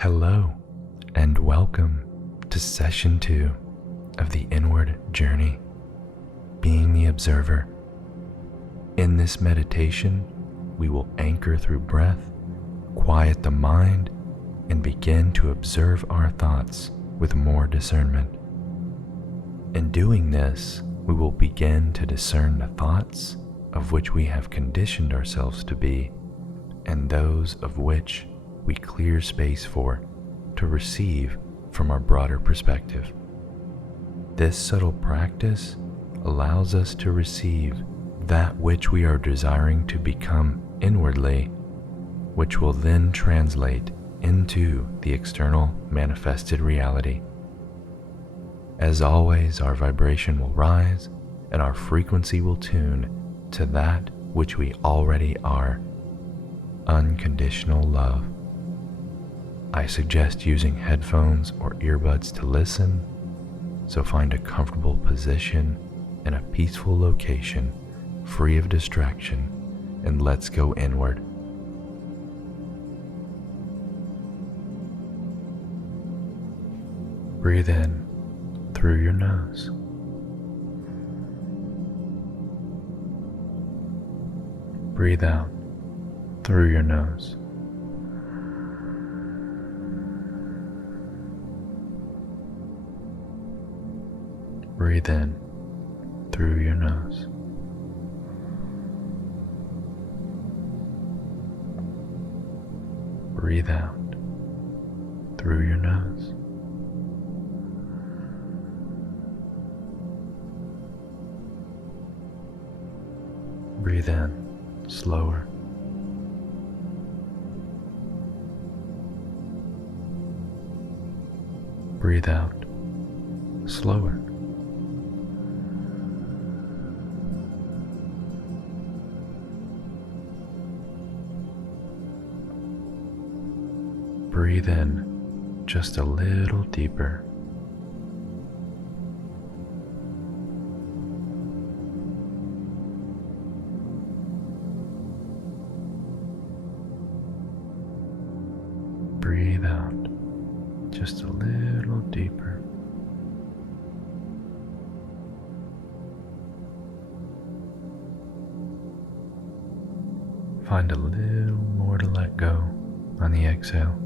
Hello, and welcome to Session 2 of the Inward Journey, Being the Observer. In this meditation, we will anchor through breath, quiet the mind, and begin to observe our thoughts with more discernment. In doing this, we will begin to discern the thoughts of which we have conditioned ourselves to be, and those of which we clear space for to receive from our broader perspective. This subtle practice allows us to receive that which we are desiring to become inwardly, which will then translate into the external manifested reality. As always, our vibration will rise and our frequency will tune to that which we already are: unconditional love. I suggest using headphones or earbuds to listen, so find a comfortable position in a peaceful location, free of distraction, and let's go inward. Breathe in through your nose. Breathe out through your nose. Breathe in through your nose. Breathe out through your nose. Breathe in slower. Breathe out slower. Breathe in just a little deeper. Breathe out just a little deeper. Find a little more to let go on the exhale.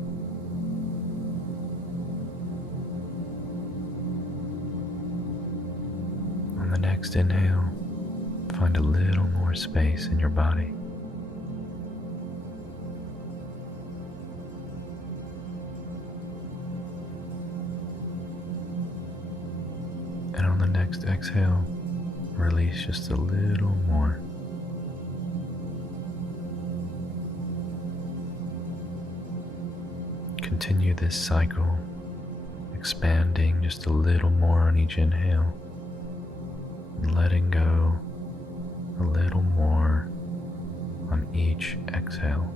On the next inhale, find a little more space in your body. And on the next exhale, release just a little more. Continue this cycle, expanding just a little more on each inhale, and letting go a little more on each exhale.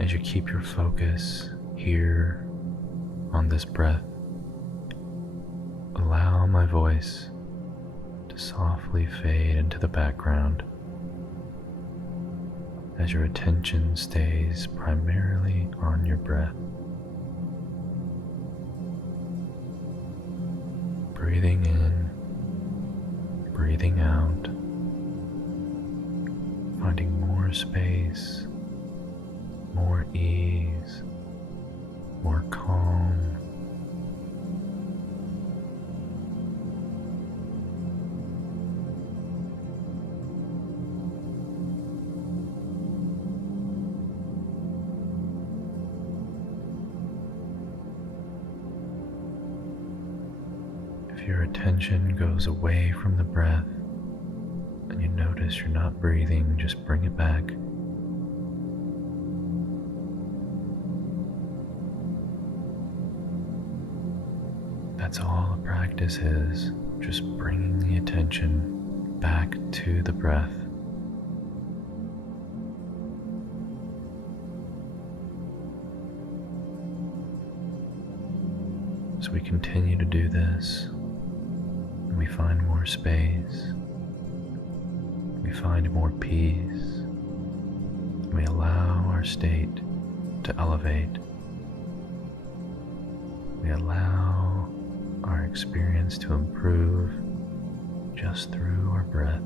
As you keep your focus here on this breath, allow my voice to softly fade into the background as your attention stays primarily on your breath. Breathing in, breathing out, finding more space, more ease, more calm. If your attention goes away from the breath and you notice you're not breathing, just bring it back. That's all the practice is, just bringing the attention back to the breath. As we continue to do this, we find more space, we find more peace, We allow our state to elevate. We allow our experience to improve just through our breath.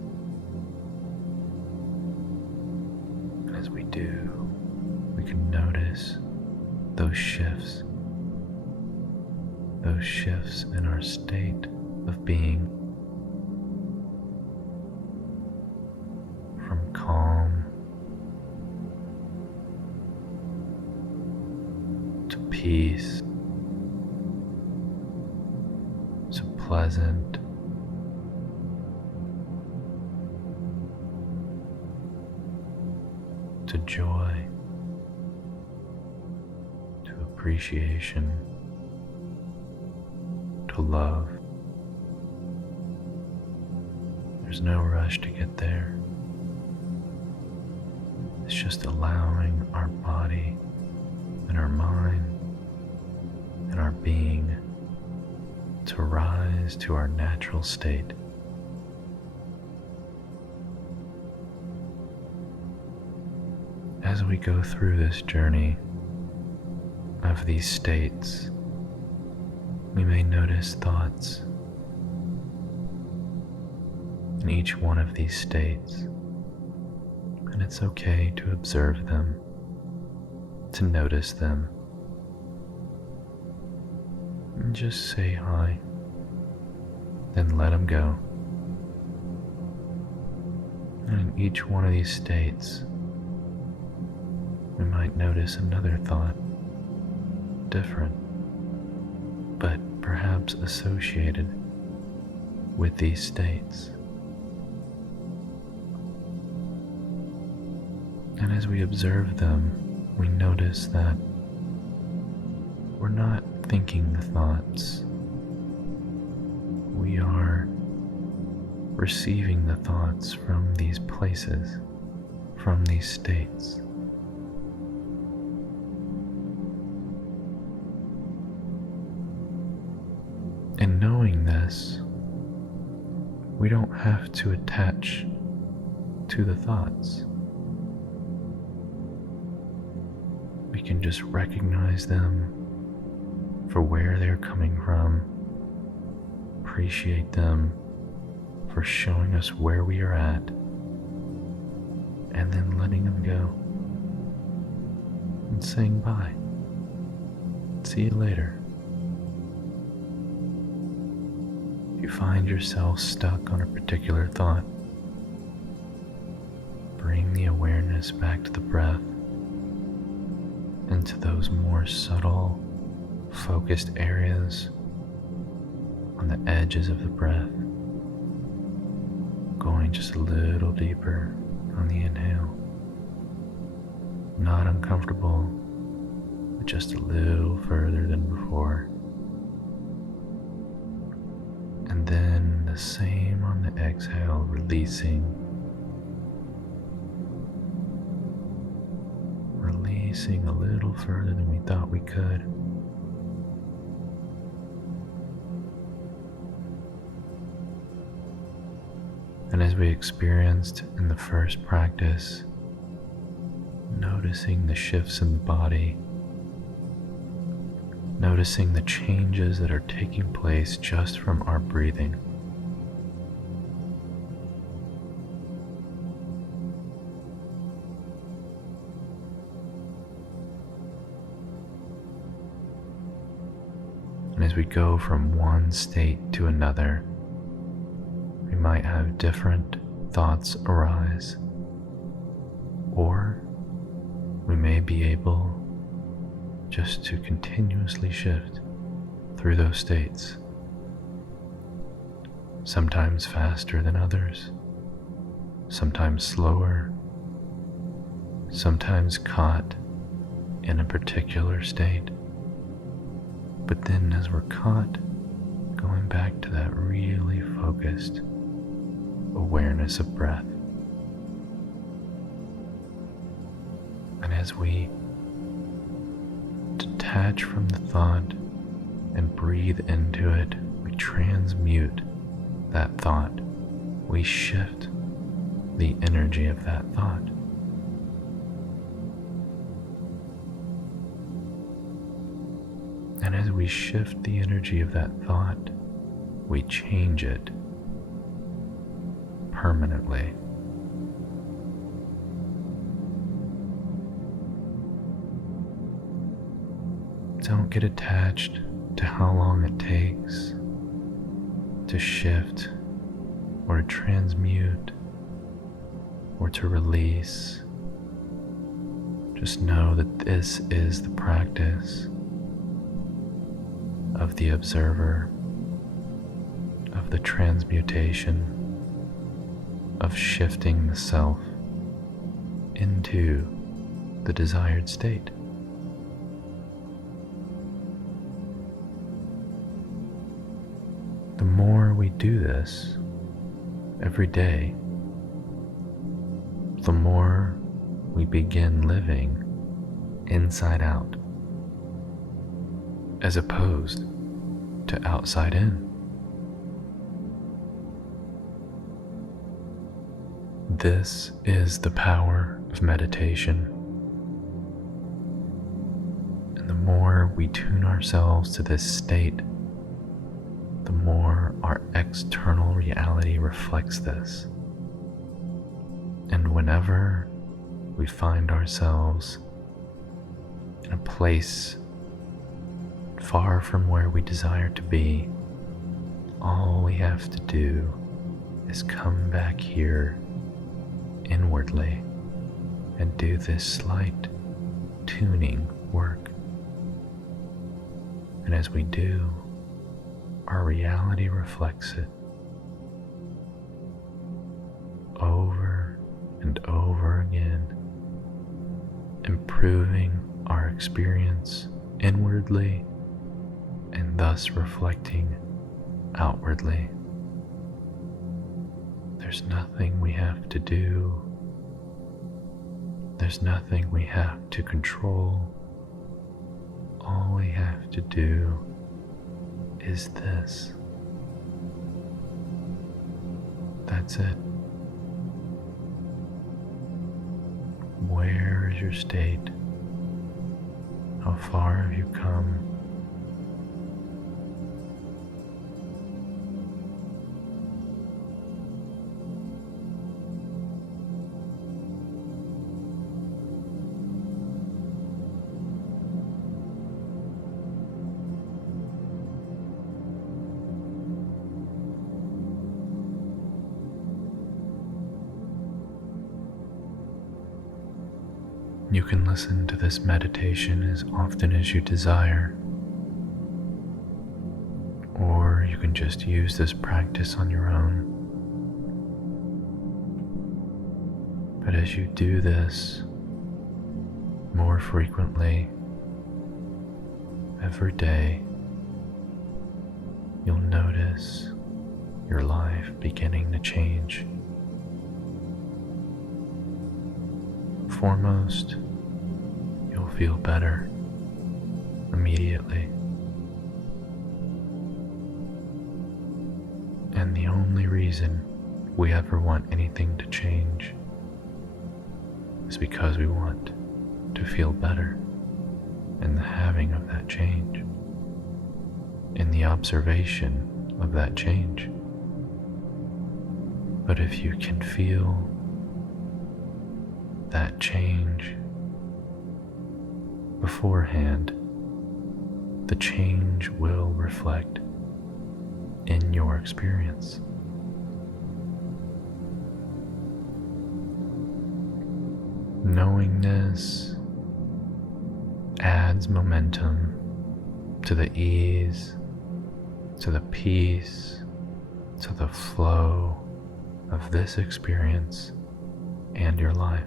And as we do, we can notice those shifts in our state of being, from calm to peace to pleasant to joy to appreciation to love. There's no rush to get there. It's just allowing our body and our mind and our being to rise to our natural state. As we go through this journey of these states, we may notice thoughts in each one of these states, and it's okay to observe them, to notice them, and just say hi, then let them go. And in each one of these states, we might notice another thought, different, but perhaps associated with these states. And as we observe them, we notice that we're not thinking the thoughts. We are receiving the thoughts from these places, from these states. And knowing this, we don't have to attach to the thoughts. We can just recognize them for where they're coming from, appreciate them for showing us where we are at, and then letting them go and saying bye. See you later. If you find yourself stuck on a particular thought, bring the awareness back to the breath and to those more subtle, focused areas on the edges of the breath, going just a little deeper on the inhale. Not uncomfortable, but just a little further than before. And then the same on the exhale, releasing a little further than we thought we could. And as we experienced in the first practice, noticing the shifts in the body, noticing the changes that are taking place just from our breathing. And as we go from one state to another, we might have different thoughts arise, or we may be able just to continuously shift through those states, sometimes faster than others, sometimes slower, sometimes caught in a particular state. But then as we're caught, going back to that really focused awareness of breath. And as we detach from the thought and breathe into it, we transmute that thought. We shift the energy of that thought. And as we shift the energy of that thought, we change it permanently. Don't get attached to how long it takes to shift or to transmute or to release. Just know that this is the practice of the observer, of the transmutation, of shifting the self into the desired state. The more we do this every day, the more we begin living inside out, as opposed to outside in. This is the power of meditation. And the more we tune ourselves to this state, the more our external reality reflects this. And whenever we find ourselves in a place far from where we desire to be, all we have to do is come back here inwardly and do this slight tuning work. And as we do, our reality reflects it over and over again, improving our experience inwardly and thus reflecting outwardly. There's nothing we have to do. There's nothing we have to control. All we have to do is this. That's it. Where is your state? How far have you come? You can listen to this meditation as often as you desire, or you can just use this practice on your own. But as you do this more frequently, every day, you'll notice your life beginning to change. Foremost, you'll feel better immediately. And the only reason we ever want anything to change is because we want to feel better in the having of that change, in the observation of that change. But if you can feel that change beforehand, the change will reflect in your experience. Knowing this adds momentum to the ease, to the peace, to the flow of this experience and your life.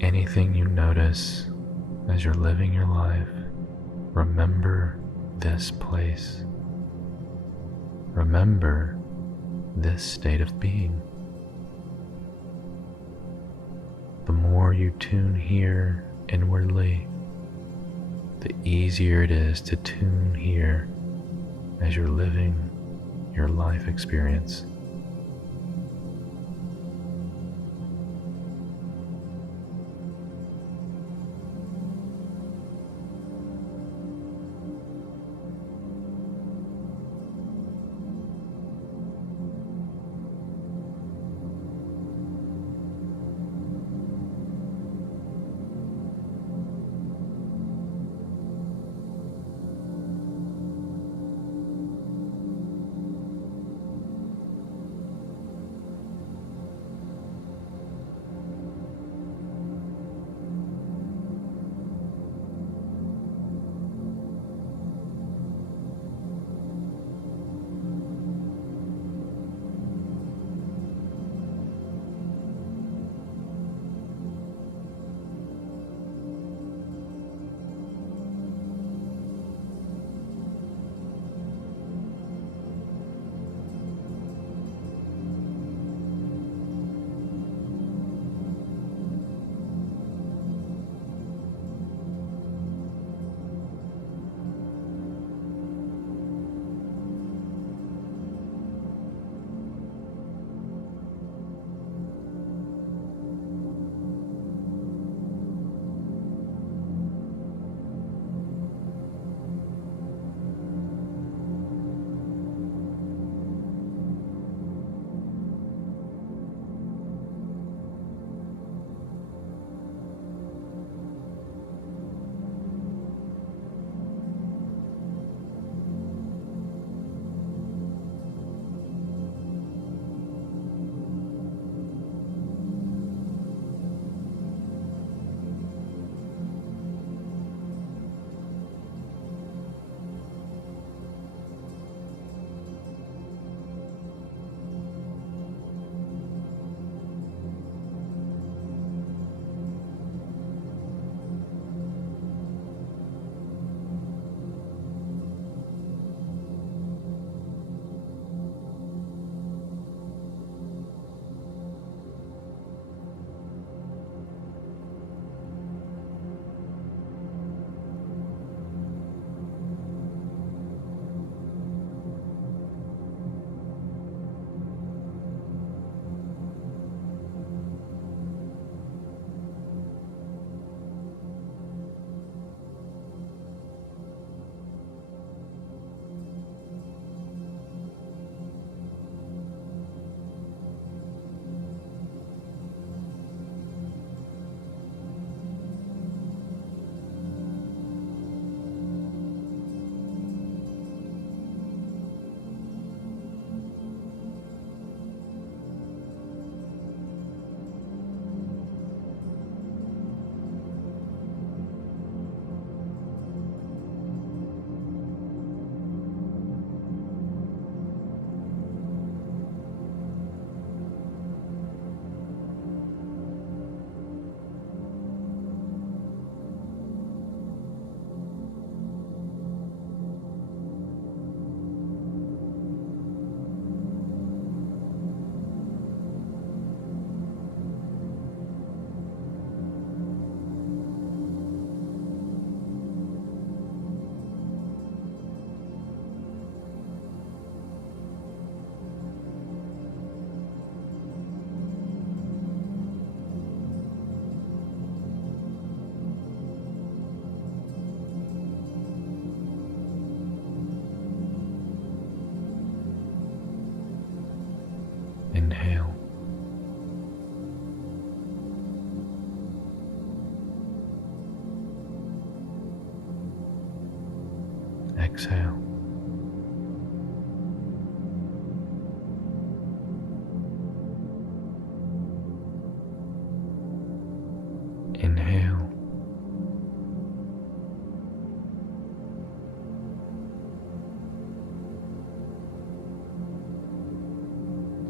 Anything you notice as you're living your life, remember this place. Remember this state of being. The more you tune here inwardly, the easier it is to tune here as you're living your life experience. Inhale. Exhale. Inhale.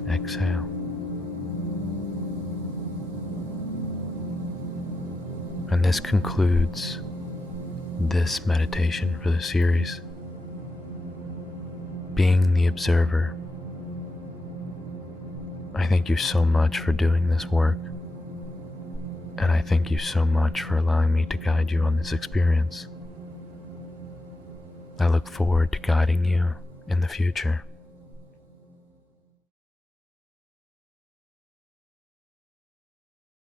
Exhale. And this concludes this meditation for the series. Being the observer. I thank you so much for doing this work, and I thank you so much for allowing me to guide you on this experience. I look forward to guiding you in the future.